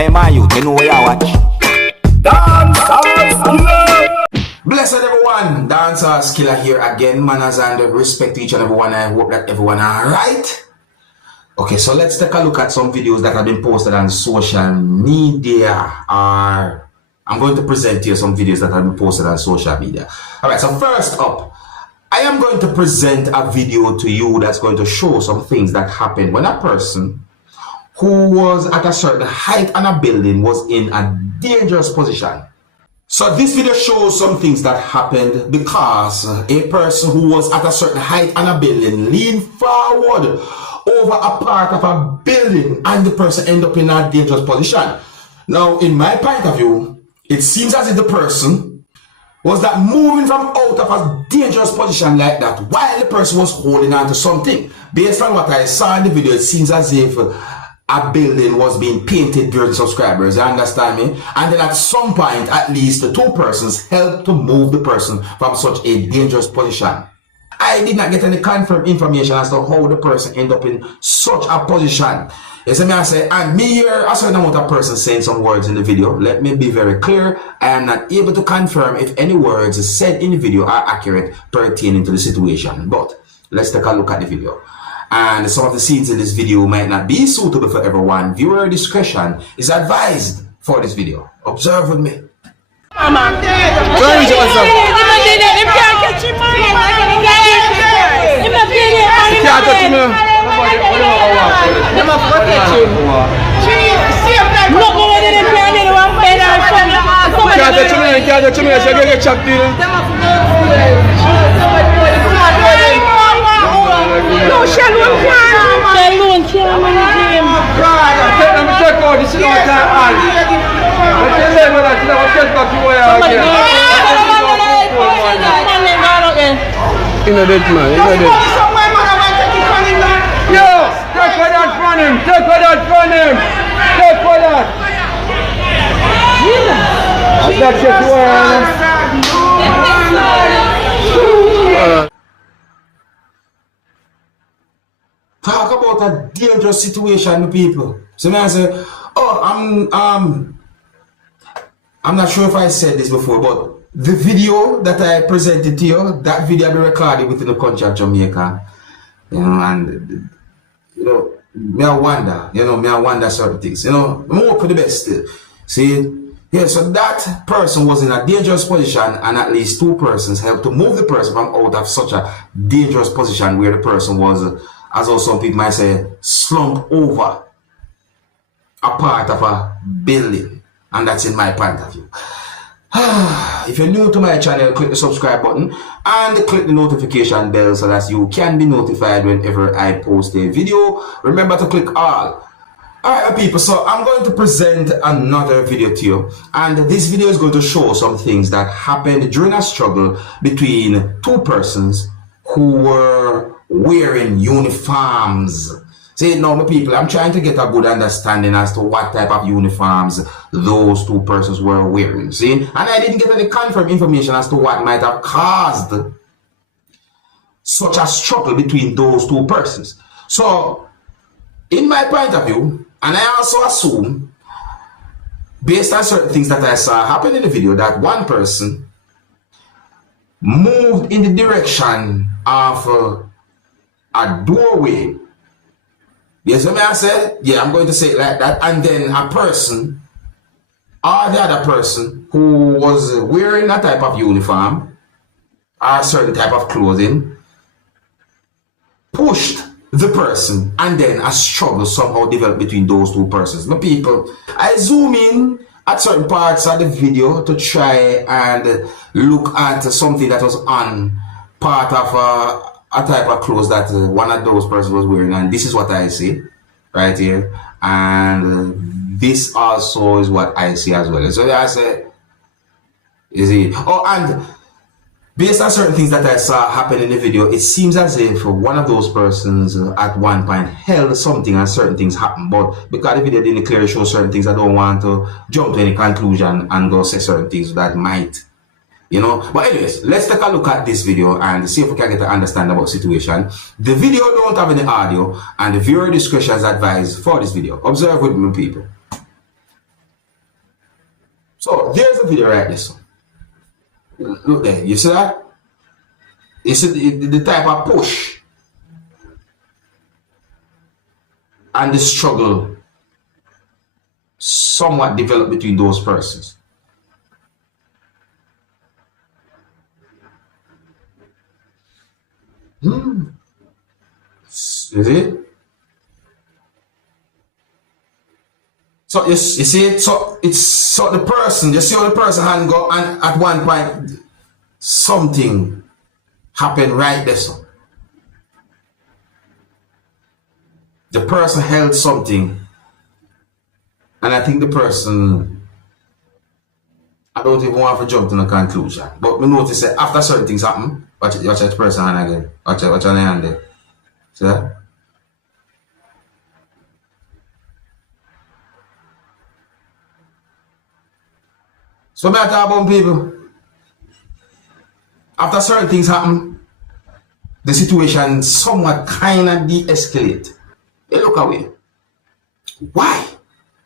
Hey man, you know where you watch? Dancehall skilla. Blessed everyone, Dancehall skilla here again, manners and respect to each and everyone. I hope that everyone are right. Okay, so let's take a look at some videos that have been posted on social media. I'm going to present here some videos that have been posted on social media. Alright, so first up, I am going to present a video to you that's going to show some things that happened when a person who was at a certain height on a building was in a dangerous position. So this video shows some things that happened because a person who was at a certain height on a building leaned forward over a part of a building and the person ended up in a dangerous position. Now, in my point of view, it seems as if the person was that moving from out of a dangerous position like that while the person was holding on to something. Based on what I saw in the video, it seems as if a building was being painted during subscribers, you understand me? And then at some point, at least the two persons helped to move the person from such a dangerous position. I did not get any confirmed information as to how the person ended up in such a position. You see me, I say, and me here, a certain amount of persons saying some words in the video. Let me be very clear, I am not able to confirm if any words said in the video are accurate pertaining to the situation. But let's take a look at the video. And some of the scenes in this video might not be suitable for everyone. Viewer discretion is advised for this video. Observe with me. No, Shalom can't manage him. In a dead man, in a dead. Yo, take for that from him, take for that from him, take for that. That's it. Talk about a dangerous situation, people. So I say, oh, I'm not sure if I said this before, but the video that I presented to you, that video I be recorded within the country of Jamaica, and me I wonder certain things, I hope for the best still. See, yeah, so that person was in a dangerous position, and at least two persons helped to move the person from out of such a dangerous position where the person was, as also some people might say, slumped over a part of a building. And that's in my point of view. If you're new to my channel, click the subscribe button and click the notification bell so that you can be notified whenever I post a video. Remember to click all. Alright people, so I'm going to present another video to you, and this video is going to show some things that happened during a struggle between two persons who were wearing uniforms. See, now my people, I'm trying to get a good understanding as to what type of uniforms those two persons were wearing. See, and I didn't get any confirmed information as to what might have caused such a struggle between those two persons. So, in my point of view, and I also assume, based on certain things that I saw happen in the video, that one person moved in the direction of a doorway. Yes, what I said? Yeah, I'm going to say it like that. And then a person, or the other person who was wearing a type of uniform or a certain type of clothing, pushed the person, and then a struggle somehow developed between those two persons. Now people, I zoom in at certain parts of the video to try and look at something that was on part of a type of clothes that one of those persons was wearing, and this is what I see right here, and this also is what I see as well. So I say, is it? Oh, and based on certain things that I saw happen in the video, it seems as if one of those persons at one point held something and certain things happened. But because the video didn't clearly show certain things, I don't want to jump to any conclusion and go say certain things that might, But anyways, let's take a look at this video and see if we can get an understanding about the situation. The video don't have any audio, and the viewer discretion is advised for this video. Observe with me, people. So there's a video right there. So. Look there, you see that? You see the type of push and the struggle somewhat developed between those persons. Is it? So you see it, so the person, you see how the person hand go, and at one point something happened right there. So the person held something, and I think the person, I don't even want to jump to a conclusion, but we notice that after certain things happen, watch that person hand again. Watch on the hand there. See that? So I talk about people. After certain things happen, the situation somewhat kind of de-escalate. They look away. Why?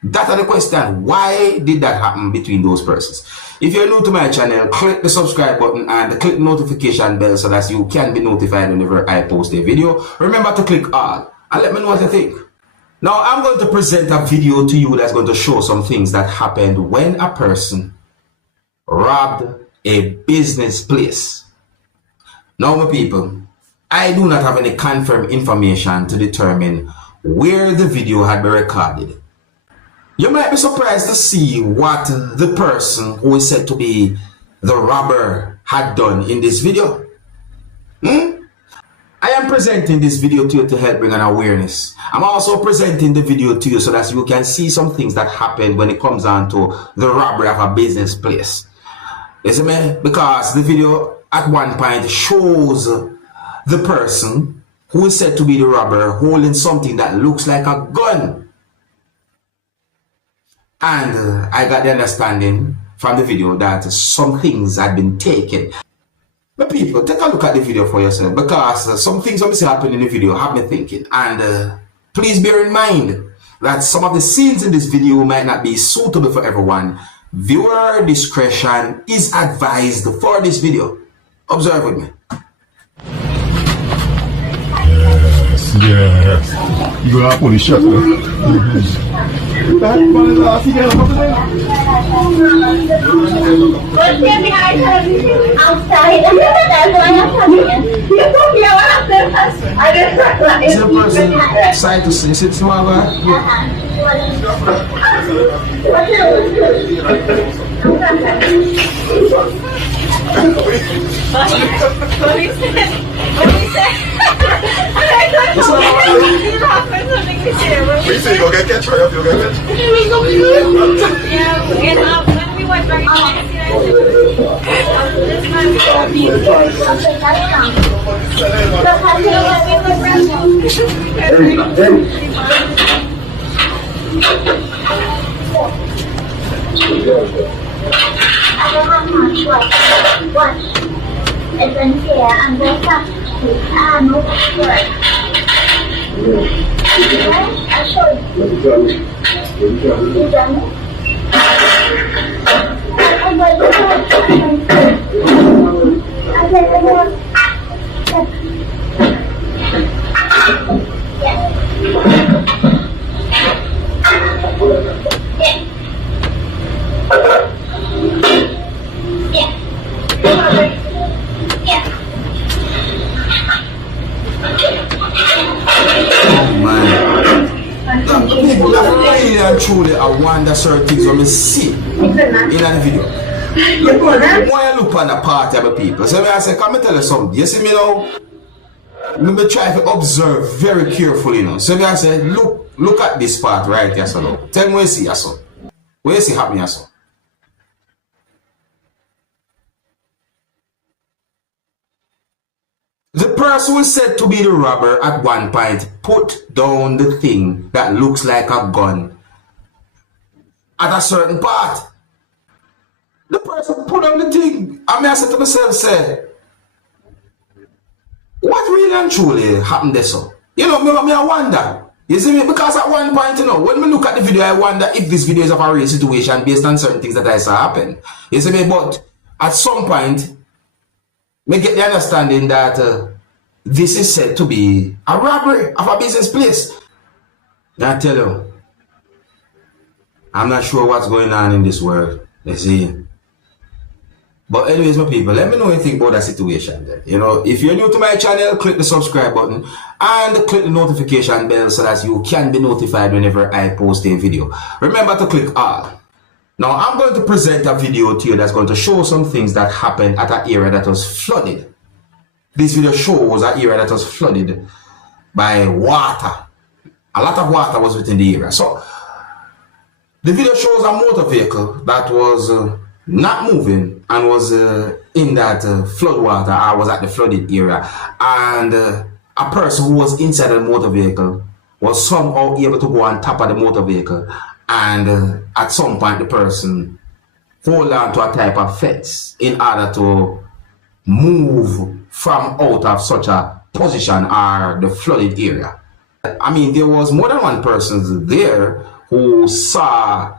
That's the question. Why did that happen between those persons? If you're new to my channel, click the subscribe button and click the notification bell so that you can be notified whenever I post a video. Remember to click all and let me know what you think. Now I'm going to present a video to you that's going to show some things that happened when a person robbed a business place. Now my people, I do not have any confirmed information to determine where the video had been recorded. You might be surprised to see what the person who is said to be the robber had done in this video. I am presenting this video to you to help bring an awareness. I'm also presenting the video to you so that you can see some things that happened when it comes down to the robbery of a business place. Listen me, because the video at one point shows the person who is said to be the robber holding something that looks like a gun. And I got the understanding from the video that some things had been taken. But people, take a look at the video for yourself, because some things obviously happened in the video have me thinking. And please bear in mind that some of the scenes in this video might not be suitable for everyone. Viewer discretion is advised for this video. Observe with me. Yes. You go out on the shot, Is the person excited to see it tomorrow? We say you go get catch, right? You go get catch. Yeah, and when we went back Truly, I wonder certain things when we see in the video. When I look on the party of the people, so I say, come and tell you something. You see me now? Let me try to observe very carefully, you know. So I say, look at this part right here, so now. Tell me what you see, so. What you see happening, so. The person who is said to be the robber at one point put down the thing that looks like a gun at a certain part. The person put on the thing. I said to myself, say, what really and truly happened there, so? You know, me I wonder. You see me? Because at one point, you know, when we look at the video, I wonder if this video is of a real situation based on certain things that I saw happen. You see me? But at some point, we get the understanding that this is said to be a robbery of a business place. Now I tell you, I'm not sure what's going on in this world. You see. But anyways, my people, let me know what you think about that situation there. You know, if you're new to my channel, click the subscribe button and click the notification bell so that you can be notified whenever I post a video. Remember to click all. Now, I'm going to present a video to you that's going to show some things that happened at an area that was flooded. This video shows an area that was flooded by water. A lot of water was within the area. So, the video shows a motor vehicle that was not moving and was in that flood water. I was at the flooded area, and a person who was inside the motor vehicle was somehow able to go on top of the motor vehicle, and at some point the person hold on to a type of fence in order to move from out of such a position or the flooded area. I mean, there was more than one person there who saw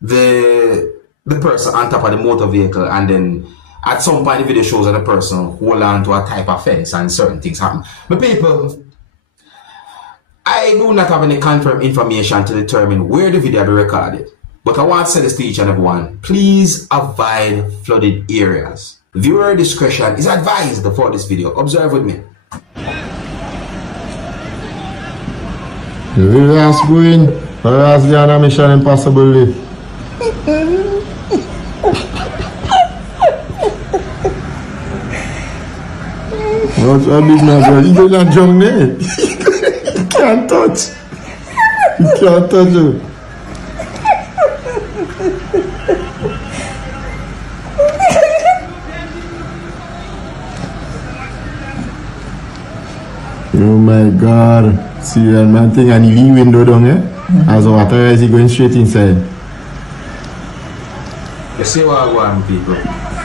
the person on top of the motor vehicle, and then at some point the video shows that the person hold on to a type of fence and certain things happen. But people, I do not have any confirmed information to determine where the video be recorded. But I want to say this to each and everyone. Please avoid flooded areas. Viewer discretion is advised for this video. Observe with me. The last going, the last day on a Mission Impossible. What's a big man, bro? You don't not jump there. You can't touch. You can't touch it. Oh my God. See that man thing and the window down here? As the water is going straight inside. You see what I want, people?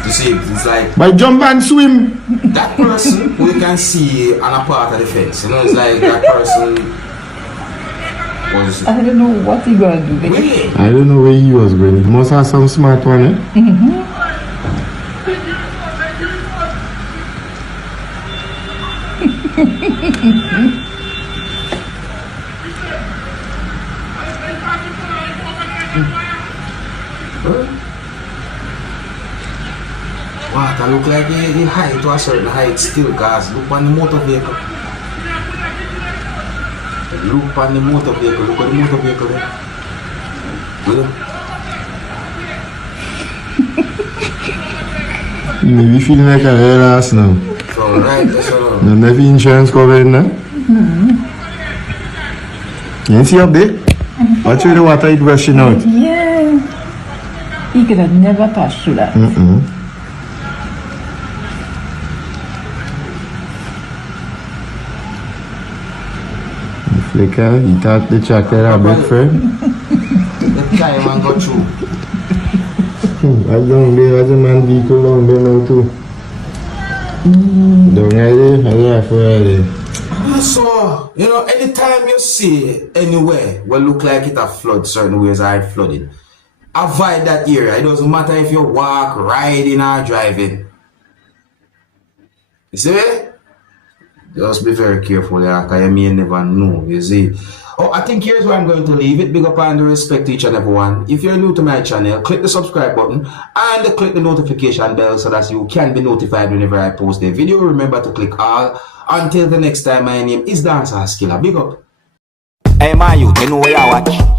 You see, it's like By jump and swim. that person we can see on a part of the fence. You know, it's like that person was I don't know what he gonna do. really. I don't know where he was going. He must have some smart one, eh? Water look like the height to a certain height still, guys. Look on the motor vehicle. Look on the motor vehicle. Look at the motor vehicle there. You may be feeling like a real ass now. So right, so You have insurance covered now? You see up there? Watch where the water is rushing out. Yeah. He could have never passed through that. Flicker, he thought the chocolate a big friend. the time and go through. What's down there? What's the man vehicle down there now too? Down there? How's that? So, you know, anytime you see anywhere will look like it a flood, certain ways are flooding, avoid that area. It doesn't matter if you walk, riding or driving. You see me? Just be very careful there, because you may never know, you see. Oh, I think here's where I'm going to leave it. Big up and respect to each and everyone. If you're new to my channel, click the subscribe button and click the notification bell so that you can be notified whenever I post a video. Remember to click all. Until the next time, my name is Dancehall Skilla. Big up. Hey, my youth, you know where I watch.